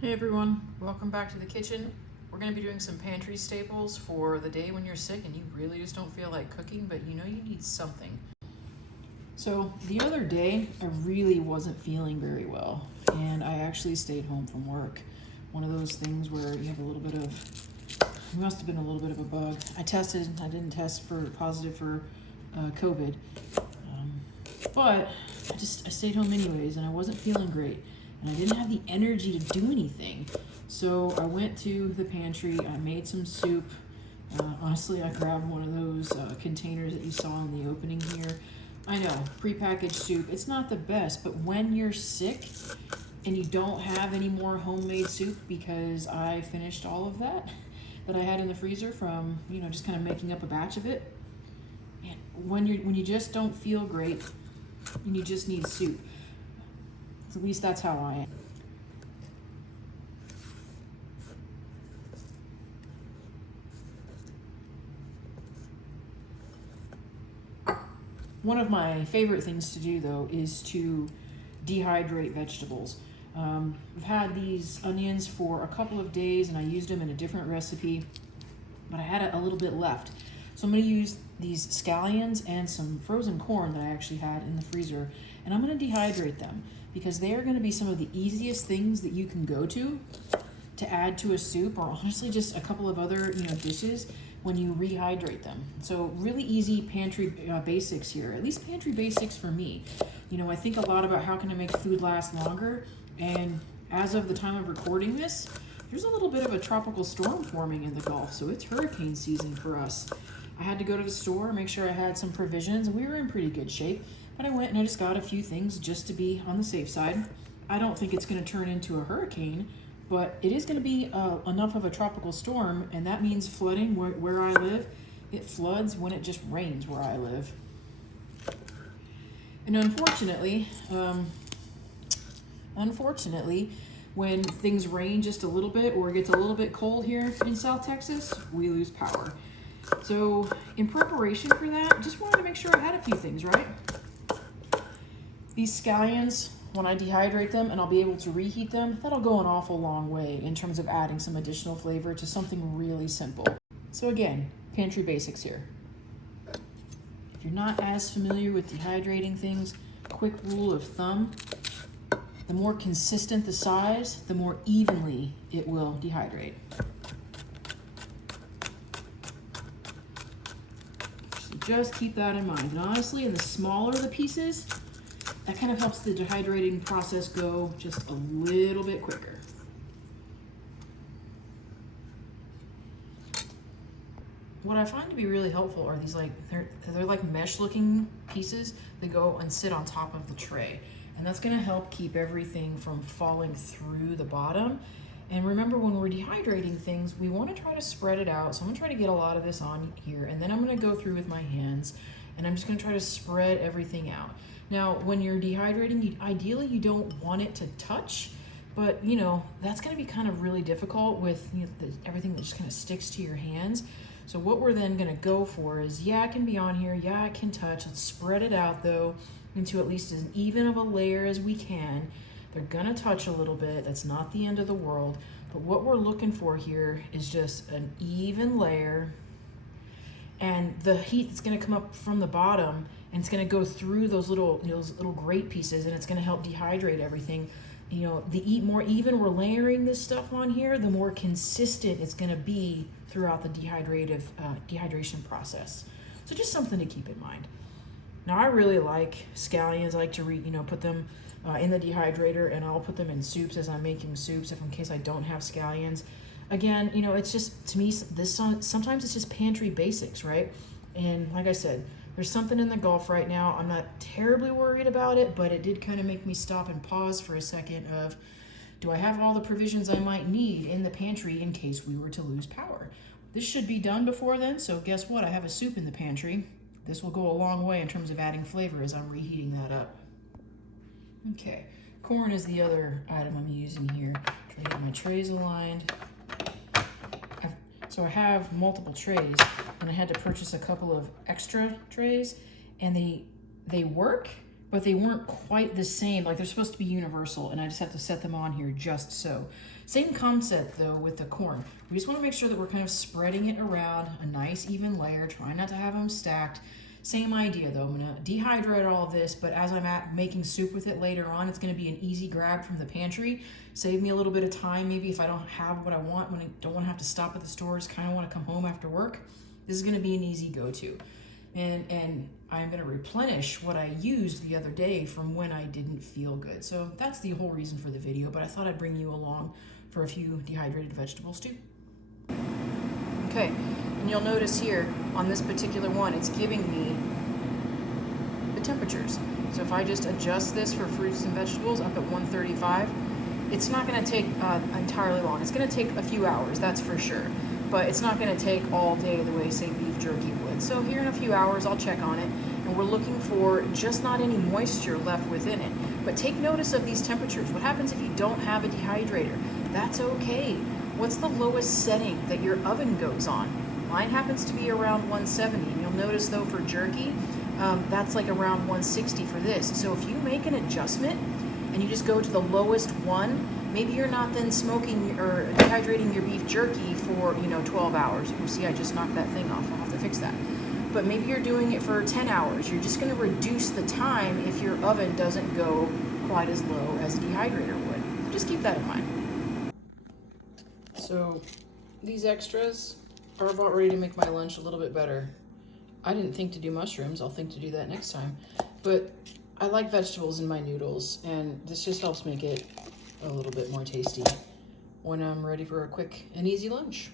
Hey everyone, welcome back to the kitchen. We're going to be doing some pantry staples for the day when you're sick and you really just don't feel like cooking, but you know you need something. So the other day, I really wasn't feeling very well, and I actually stayed home from work. One of those things where you have a little bit of, it must have been a little bit of a bug. I didn't test for positive for COVID, but I stayed home anyways, and I wasn't feeling great. And I didn't have the energy to do anything. So I went to the pantry, I made some soup. Honestly, I grabbed one of those containers that you saw in the opening here. I know, prepackaged soup, it's not the best, but when you're sick and you don't have any more homemade soup because I finished all of that I had in the freezer from, just kind of making up a batch of it. And when you just don't feel great and you just need soup. At least that's how I am. One of my favorite things to do, though, is to dehydrate vegetables. I've had these onions for a couple of days, and I used them in a different recipe, but I had a little bit left. So I'm going to use these scallions and some frozen corn that I actually had in the freezer, and I'm going to dehydrate them because they are going to be some of the easiest things that you can go to add to a soup, or honestly just a couple of other dishes when you rehydrate them. So really easy pantry basics here, at least pantry basics for me. I think a lot about how can I make food last longer, and as of the time of recording this, there's a little bit of a tropical storm forming in the Gulf, so it's hurricane season for us. I had to go to the store, make sure I had some provisions, and we were in pretty good shape, but I went and I just got a few things just to be on the safe side. I don't think it's going to turn into a hurricane, but it is going to be enough of a tropical storm, and that means flooding where I live. It floods when it just rains where I live. And unfortunately, when things rain just a little bit or it gets a little bit cold here in South Texas, we lose power. So in preparation for that, just wanted to make sure I had a few things, right? These scallions, when I dehydrate them and I'll be able to reheat them, that'll go an awful long way in terms of adding some additional flavor to something really simple. So again, pantry basics here. If you're not as familiar with dehydrating things, quick rule of thumb, the more consistent the size, the more evenly it will dehydrate. So just keep that in mind. And honestly, and the smaller the pieces, that kind of helps the dehydrating process go just a little bit quicker. What I find to be really helpful are these they're like mesh looking pieces that go and sit on top of the tray. And that's gonna help keep everything from falling through the bottom. And remember, when we're dehydrating things, we wanna try to spread it out. So I'm gonna try to get a lot of this on here, and then I'm gonna go through with my hands, and I'm just gonna try to spread everything out. Now, when you're dehydrating, ideally you don't want it to touch, but that's gonna be kind of really difficult with everything that just kind of sticks to your hands. So what we're then gonna go for is, yeah, it can be on here, yeah, it can touch. Let's spread it out though into at least as even of a layer as we can. They're gonna touch a little bit, that's not the end of the world, but what we're looking for here is just an even layer, and the heat that's gonna come up from the bottom, and it's gonna go through those little grate pieces, and it's gonna help dehydrate everything. The more even we're layering this stuff on here, the more consistent it's gonna be throughout the dehydration process. So just something to keep in mind. Now, I really like scallions. I like to put them in the dehydrator, and I'll put them in soups as I'm making soups, if in case I don't have scallions. Again, it's just, to me, sometimes it's just pantry basics, right? And like I said, there's something in the Gulf right now. I'm not terribly worried about it, but it did kind of make me stop and pause for a second of, do I have all the provisions I might need in the pantry in case we were to lose power? This should be done before then, so guess what? I have a soup in the pantry. This will go a long way in terms of adding flavor as I'm reheating that up. Okay, corn is the other item I'm using here. Try to get my trays aligned. So I have multiple trays, and I had to purchase a couple of extra trays, and they work, but they weren't quite the same. Like they're supposed to be universal, and I just have to set them on here just so. Same concept though with the corn. We just want to make sure that we're kind of spreading it around a nice even layer, trying not to have them stacked. Same idea though, I'm gonna dehydrate all of this, but as I'm making soup with it later on, it's gonna be an easy grab from the pantry. Save me a little bit of time, maybe if I don't have what I want, when I don't wanna have to stop at the stores, kinda wanna come home after work. This is gonna be an easy go-to. And I'm gonna replenish what I used the other day from when I didn't feel good. So that's the whole reason for the video, but I thought I'd bring you along for a few dehydrated vegetables too. Okay, and you'll notice here on this particular one, it's giving me the temperatures. So if I just adjust this for fruits and vegetables up at 135, it's not gonna take entirely long. It's gonna take a few hours, that's for sure. But it's not gonna take all day the way, say, beef jerky would. So here in a few hours, I'll check on it, and we're looking for just not any moisture left within it. But take notice of these temperatures. What happens if you don't have a dehydrator? That's okay. What's the lowest setting that your oven goes on? Mine happens to be around 170, and you'll notice though for jerky, that's like around 160 for this. So if you make an adjustment and you just go to the lowest one, maybe you're not then smoking or dehydrating your beef jerky for 12 hours. You see, I just knocked that thing off. I'll have to fix that. But maybe you're doing it for 10 hours. You're just going to reduce the time if your oven doesn't go quite as low as a dehydrator would. Just keep that in mind. So these extras are about ready to make my lunch a little bit better. I didn't think to do mushrooms. I'll think to do that next time. But I like vegetables in my noodles, and this just helps make it a little bit more tasty when I'm ready for a quick and easy lunch.